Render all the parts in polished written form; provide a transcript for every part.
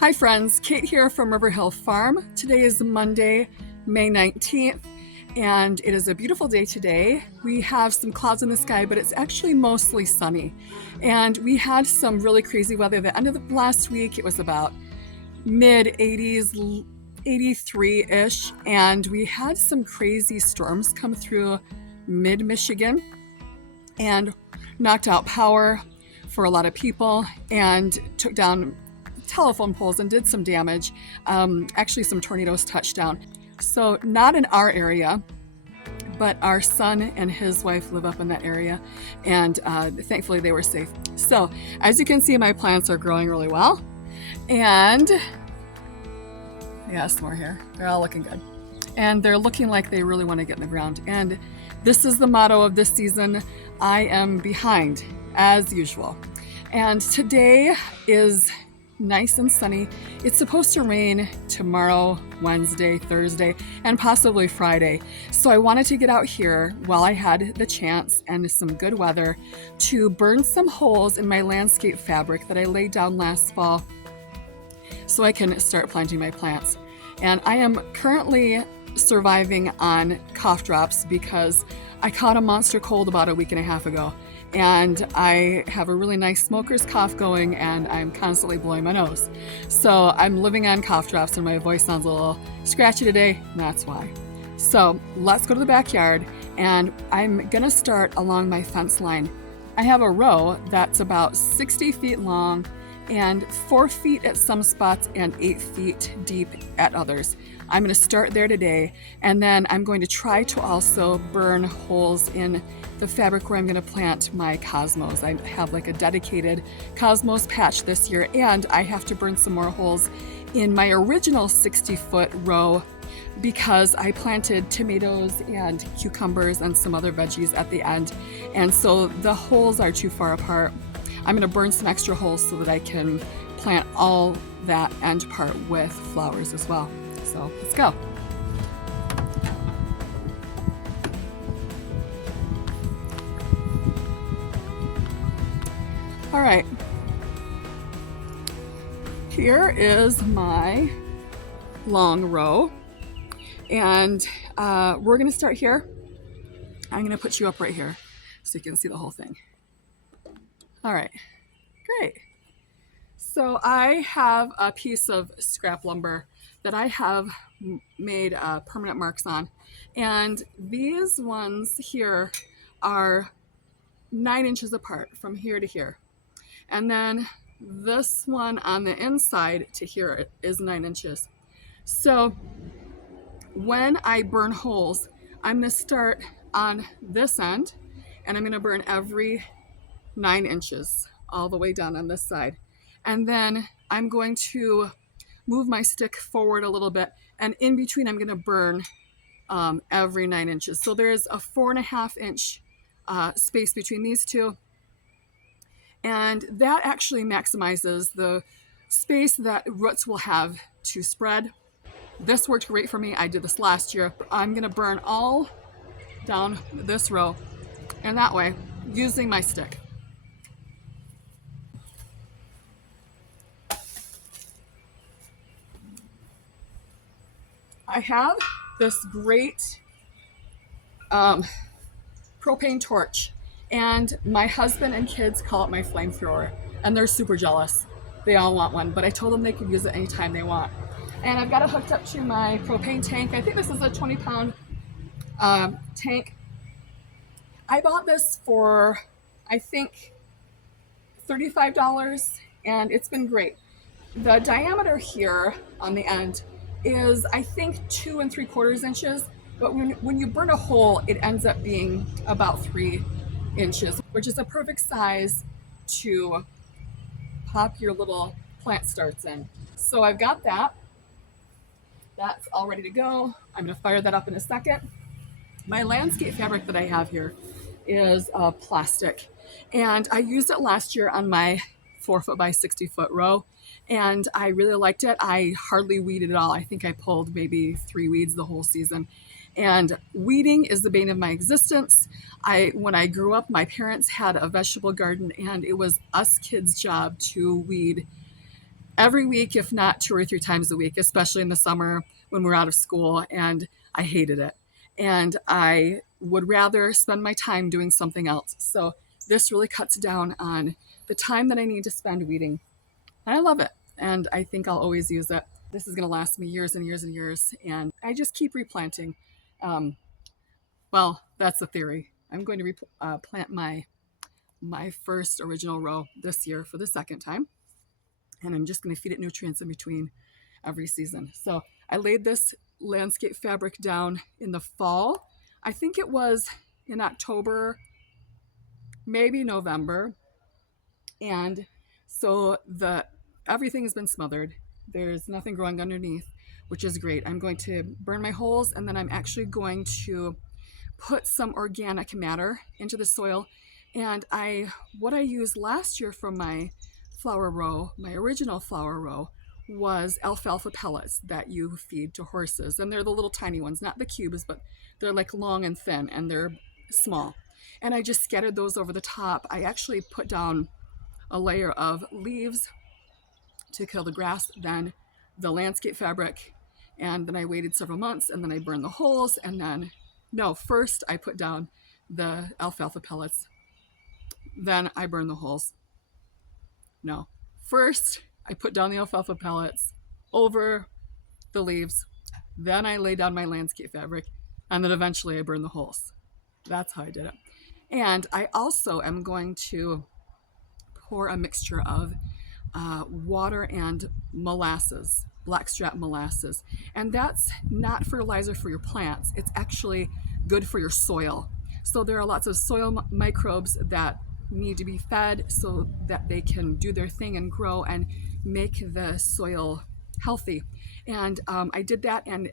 Hi friends, Kate here from River Hill Farm. Today is Monday, May 19th, and it is a beautiful day today. We have some clouds in the sky, but it's actually mostly sunny. And we had some really crazy weather the end of the last week. It was about mid 80s, 83-ish, and we had some crazy storms come through mid-Michigan and knocked out power for a lot of people and took down telephone poles and did some damage. Actually, some tornadoes touched down. So not in our area, but our son and his wife live up in that area, and thankfully they were safe. So as you can see, my plants are growing really well, and yes, more here. They're all looking good, and they're looking like they really want to get in the ground. And this is the motto of this season: I am behind, as usual. And today is nice and sunny. It's supposed to rain tomorrow, Wednesday, Thursday, and possibly Friday. So I wanted to get out here while I had the chance and some good weather to burn some holes in my landscape fabric that I laid down last fall so I can start planting my plants. And I am currently surviving on cough drops because I caught a monster cold about a week and a half ago. And I have a really nice smoker's cough going, and I'm constantly blowing my nose. So I'm living on cough drops, and my voice sounds a little scratchy today, and that's why. So let's go to the backyard, and I'm gonna start along my fence line. I have a row that's about 60 feet long and 4 feet at some spots and 8 feet deep at others. I'm going to start there today, and then I'm going to try to also burn holes in the fabric where I'm going to plant my cosmos. I have like a dedicated cosmos patch this year, and I have to burn some more holes in my original 60-foot row because I planted tomatoes and cucumbers and some other veggies at the end, and so the holes are too far apart. I'm going to burn some extra holes so that I can plant all that end part with flowers as well. So let's go. All right. Here is my long row, and we're going to start here. I'm going to put you up right here so you can see the whole thing. All right, great. So I have a piece of scrap lumber that I have made permanent marks on. And these ones here are 9 inches apart from here to here. And then this one on the inside to here is 9 inches. So when I burn holes, I'm gonna start on this end, and I'm gonna burn every 9 inches all the way down on this side. And then I'm going to move my stick forward a little bit, and in between I'm going to burn every 9 inches. So there's a 4.5 inch space between these two, and that actually maximizes the space that roots will have to spread. This worked great for me. I did this last year. I'm going to burn all down this row, and that way, using my stick. I have this great propane torch, and my husband and kids call it my flamethrower, and they're super jealous. They all want one, but I told them they could use it anytime they want. And I've got it hooked up to my propane tank. I think this is a 20-pound tank. I bought this for, I think, $35, and it's been great. The diameter here on the end is, I think, 2 3/4 inches, but when you burn a hole, it ends up being about 3 inches, which is a perfect size to pop your little plant starts in. So I've got that. That's all ready to go. I'm going to fire that up in a second. My landscape fabric that I have here is plastic, and I used it last year on my 4-foot by 60-foot row, and I really liked it. I hardly weeded at all. I think I pulled maybe 3 weeds the whole season. And weeding is the bane of my existence. When I grew up, my parents had a vegetable garden, and it was us kids' job to weed every week, if not 2 or 3 times a week, especially in the summer when we're out of school, and I hated it. And I would rather spend my time doing something else. So this really cuts down on the time that I need to spend weeding. And I love it. And I think I'll always use it. This is going to last me years and years and years. And I just keep replanting. Um, well, that's the theory. I'm going to plant my first original row this year for the second time. And I'm just going to feed it nutrients in between every season. So I laid this landscape fabric down in the fall. I think it was in October, maybe November. And so everything has been smothered. There's nothing growing underneath, which is great. I'm going to burn my holes, and then I'm actually going to put some organic matter into the soil. And what I used last year from my flower row, my original flower row, was alfalfa pellets that you feed to horses. And they're the little tiny ones, not the cubes, but they're like long and thin, and they're small. And I just scattered those over the top. I actually put down a layer of leaves to kill the grass, then the landscape fabric, and then I waited several months, and then I burned the holes, and then, no, first I put down the alfalfa pellets, then I burned the holes. No, first I put down the alfalfa pellets over the leaves, then I laid down my landscape fabric, and then eventually I burned the holes. That's how I did it. And I also am going to pour a mixture of water and molasses, blackstrap molasses. And that's not fertilizer for your plants. It's actually good for your soil. So there are lots of soil microbes that need to be fed so that they can do their thing and grow and make the soil healthy. And I did that, and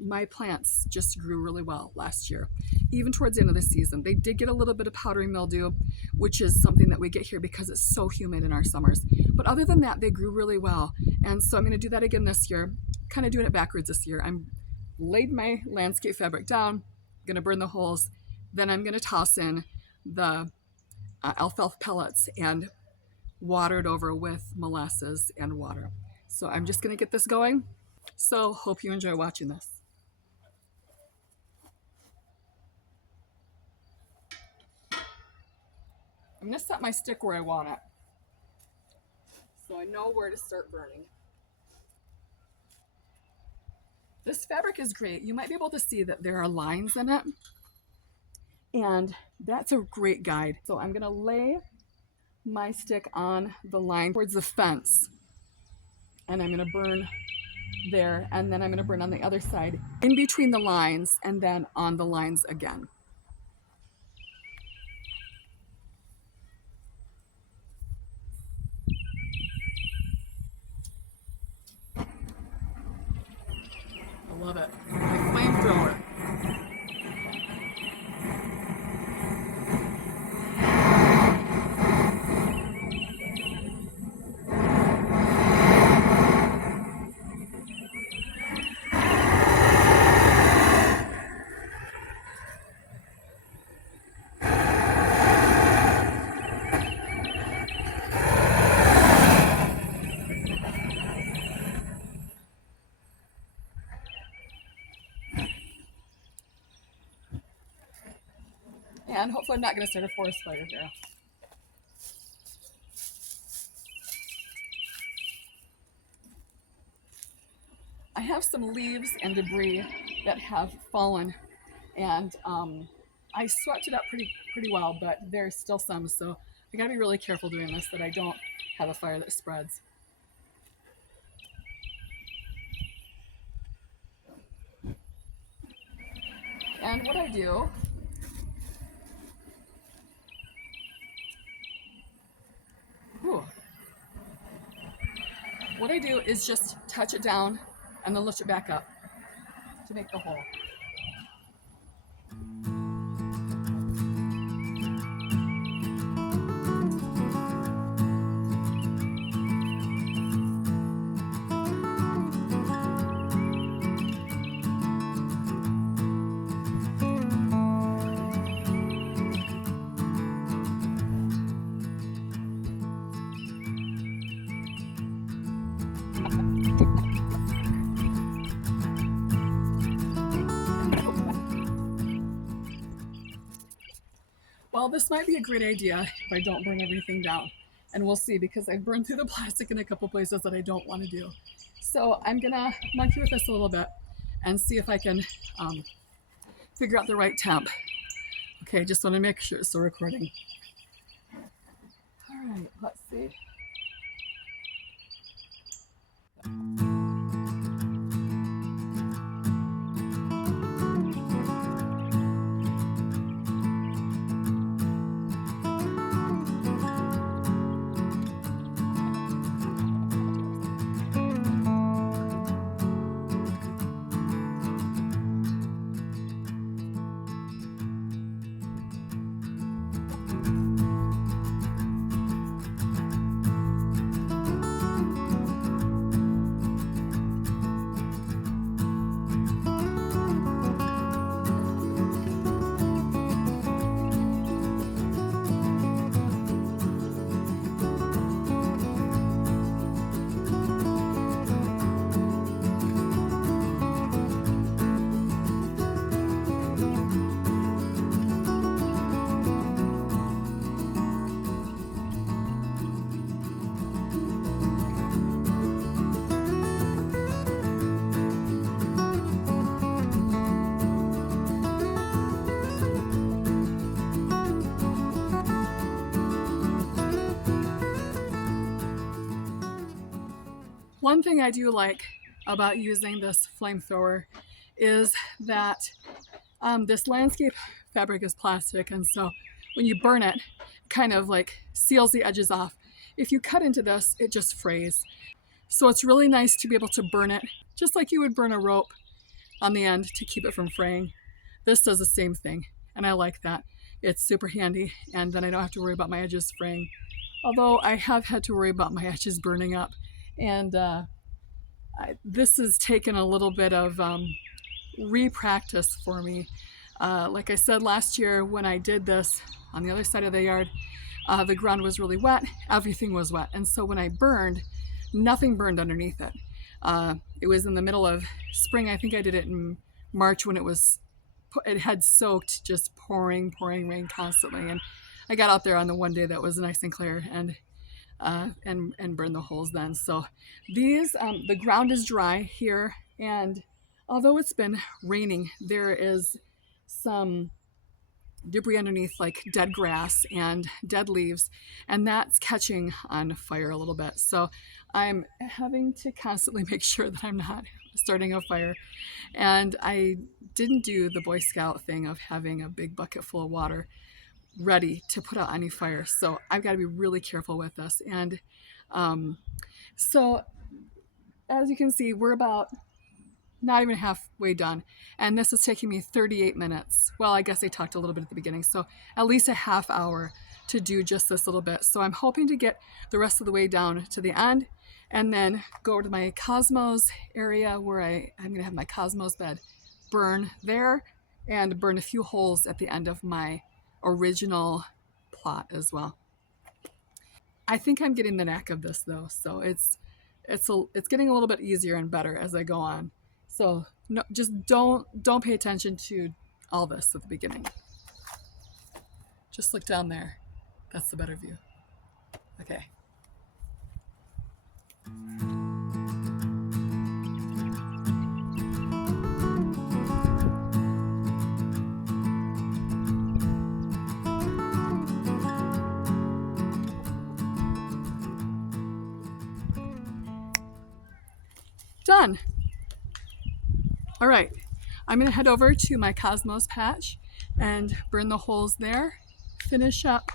my plants just grew really well last year. Even towards the end of the season, they did get a little bit of powdery mildew, which is something that we get here because it's so humid in our summers. But other than that, they grew really well. And so I'm going to do that again this year, kind of doing it backwards this year. I'm laid my landscape fabric down, going to burn the holes, then I'm going to toss in the alfalfa pellets and water it over with molasses and water. So I'm just going to get this going. So hope you enjoy watching this. I'm going to set my stick where I want it, so I know where to start burning. This fabric is great. You might be able to see that there are lines in it, and that's a great guide. So I'm going to lay my stick on the line towards the fence, and I'm going to burn there, and then I'm going to burn on the other side in between the lines, and then on the lines again. I love it. My flamethrower. And hopefully I'm not going to start a forest fire here. I have some leaves and debris that have fallen, and I swept it up pretty well, but there's still some, so I gotta be really careful doing this that I don't have a fire that spreads. And what I do is just touch it down and then lift it back up to make the hole. Well, this might be a great idea if I don't burn everything down. And we'll see, because I've burned through the plastic in a couple places that I don't want to do. So I'm gonna monkey with this a little bit and see if I can figure out the right temp. Okay, just want to make sure it's still recording. All right, let's see. One thing I do like about using this flamethrower is that this landscape fabric is plastic, and so when you burn it, it kind of like seals the edges off. If you cut into this, it just frays. So it's really nice to be able to burn it just like you would burn a rope on the end to keep it from fraying. This does the same thing, and I like that. It's super handy, and then I don't have to worry about my edges fraying. Although I have had to worry about my edges burning up, and this has taken a little bit of re-practice for me. Like I said last year when I did this on the other side of the yard, the ground was really wet, everything was wet, and so when I burned, nothing burned underneath it. It was in the middle of spring. I think I did it in March when it had soaked, just pouring rain constantly, and I got out there on the one day that was nice and clear and burned the holes then. So these, the ground is dry here, and although it's been raining, there is some debris underneath, like dead grass and dead leaves, and that's catching on fire a little bit. So I'm having to constantly make sure that I'm not starting a fire. And I didn't do the Boy Scout thing of having a big bucket full of water ready to put out any fire. So I've got to be really careful with this. And so as you can see, we're about not even halfway done, and this is taking me 38 minutes. Well, I guess I talked a little bit at the beginning, so at least a half hour to do just this little bit. So I'm hoping to get the rest of the way down to the end and then go over to my cosmos area where I'm going to have my cosmos bed burn there and burn a few holes at the end of my original plot as well. I think I'm getting the knack of this though, so it's getting a little bit easier and better as I go on. So no, just don't pay attention to all this at the beginning. Just look down there. That's the better view. Okay. Done. All right, I'm gonna head over to my Cosmos patch and burn the holes there, finish up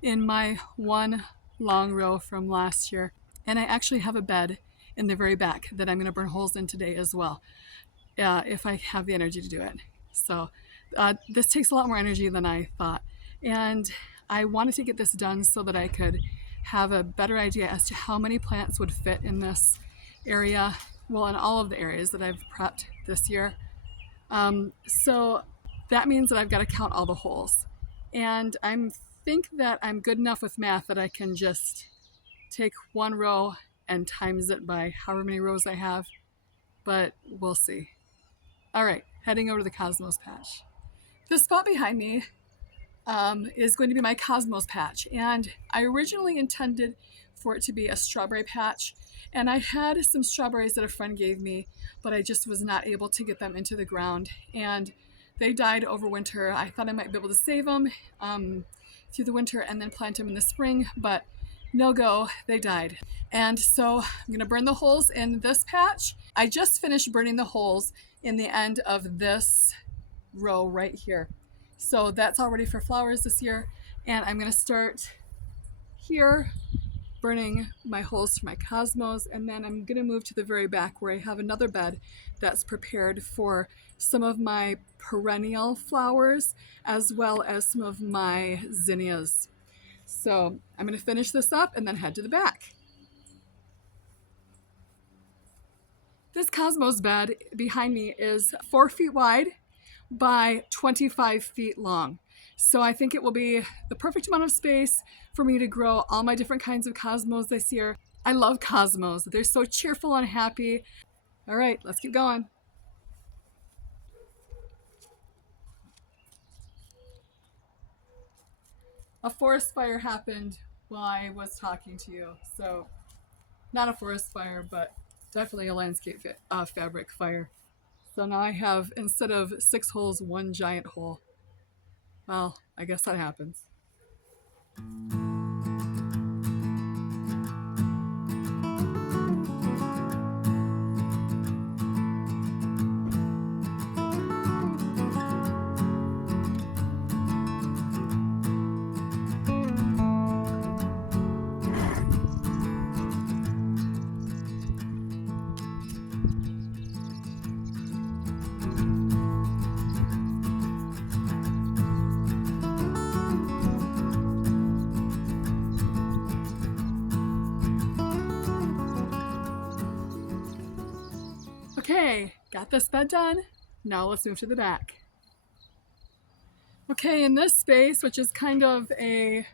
in my one long row from last year. And I actually have a bed in the very back that I'm gonna burn holes in today as well, if I have the energy to do it. So this takes a lot more energy than I thought. And I wanted to get this done so that I could have a better idea as to how many plants would fit in this area. Well, in all of the areas that I've prepped this year. So that means that I've got to count all the holes. And I think that I'm good enough with math that I can just take one row and times it by however many rows I have, but we'll see. All right, heading over to the Cosmos patch. This spot behind me is going to be my Cosmos patch. And I originally intended for it to be a strawberry patch. And I had some strawberries that a friend gave me, but I just was not able to get them into the ground. And they died over winter. I thought I might be able to save them through the winter and then plant them in the spring, but no go, they died. And so I'm gonna burn the holes in this patch. I just finished burning the holes in the end of this row right here. So that's all ready for flowers this year. And I'm gonna start here burning my holes for my Cosmos, and then I'm gonna move to the very back where I have another bed that's prepared for some of my perennial flowers as well as some of my zinnias. So I'm gonna finish this up and then head to the back. This Cosmos bed behind me is 4 feet wide by 25 feet long. So I think it will be the perfect amount of space for me to grow all my different kinds of Cosmos this year. I love Cosmos. They're so cheerful and happy. All right, let's keep going. A forest fire happened while I was talking to you. So not a forest fire, but definitely a landscape fabric fire. So now I have, instead of 6 holes, 1 giant hole. Well, I guess that happens. Okay, got this bed done. Now let's move to the back. Okay, in this space, which is kind of a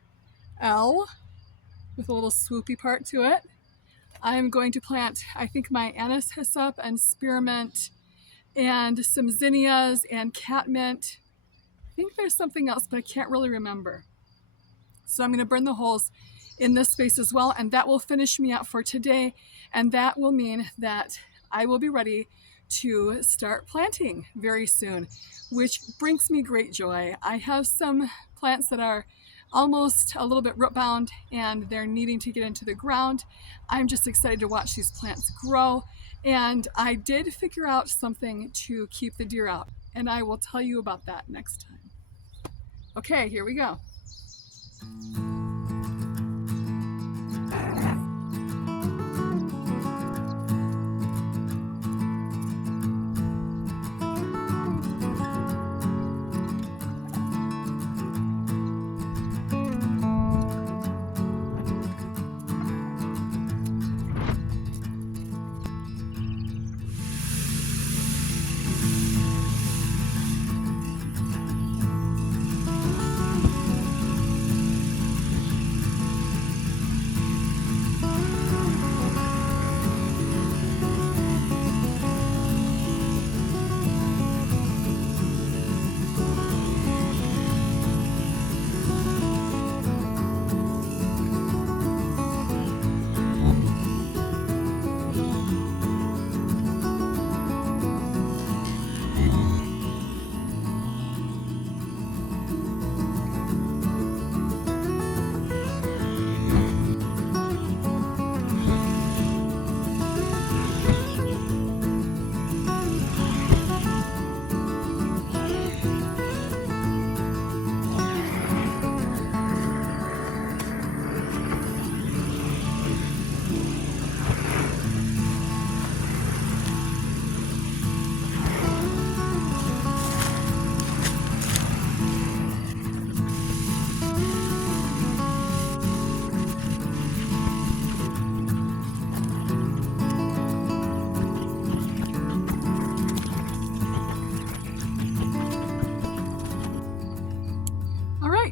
L with a little swoopy part to it, I'm going to plant, I think, my anise hyssop and spearmint and some zinnias and catmint. I think there's something else, but I can't really remember. So I'm going to burn the holes in this space as well, and that will finish me up for today. And that will mean that I will be ready to start planting very soon, which brings me great joy. I have some plants that are almost a little bit root bound and they're needing to get into the ground. I'm just excited to watch these plants grow. And I did figure out something to keep the deer out, and I will tell you about that next time. Okay, here we go.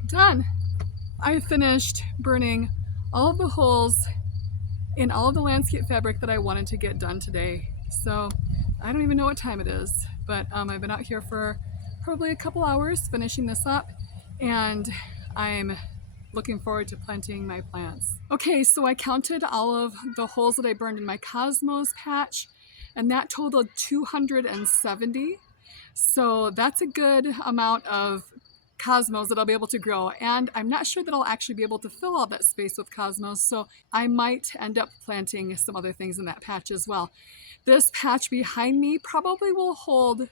Done. I finished burning all of the holes in all of the landscape fabric that I wanted to get done today. So I don't even know what time it is, but I've been out here for probably a couple hours finishing this up, and I'm looking forward to planting my plants. Okay, so I counted all of the holes that I burned in my Cosmos patch, and that totaled 270. So that's a good amount of cosmos that I'll be able to grow. And I'm not sure that I'll actually be able to fill all that space with cosmos, so I might end up planting some other things in that patch as well. This patch behind me probably will hold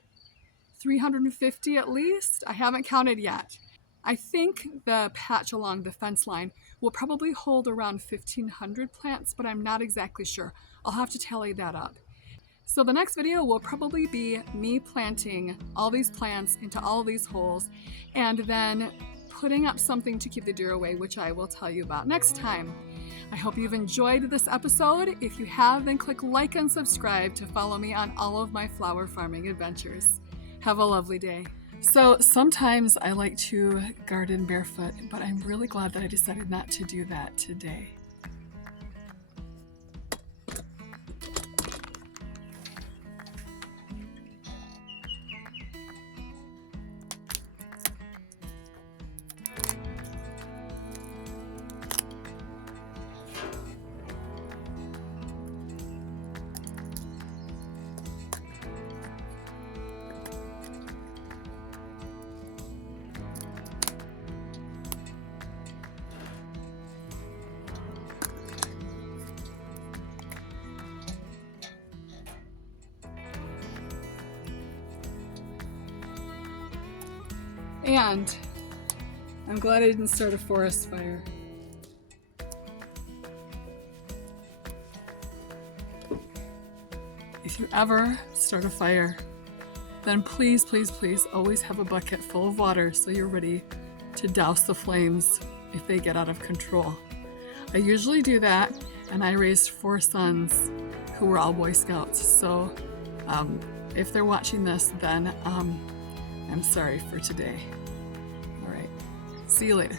350 at least. I haven't counted yet. I think the patch along the fence line will probably hold around 1,500 plants, but I'm not exactly sure. I'll have to tally that up. So the next video will probably be me planting all these plants into all of these holes and then putting up something to keep the deer away, which I will tell you about next time. I hope you've enjoyed this episode. If you have, then click like and subscribe to follow me on all of my flower farming adventures. Have a lovely day. So sometimes I like to garden barefoot, but I'm really glad that I decided not to do that today. And I'm glad I didn't start a forest fire. If you ever start a fire, then please, please, please always have a bucket full of water so you're ready to douse the flames if they get out of control. I usually do that, and I raised 4 sons who were all Boy Scouts. So if they're watching this, then I'm sorry for today. All right, see you later.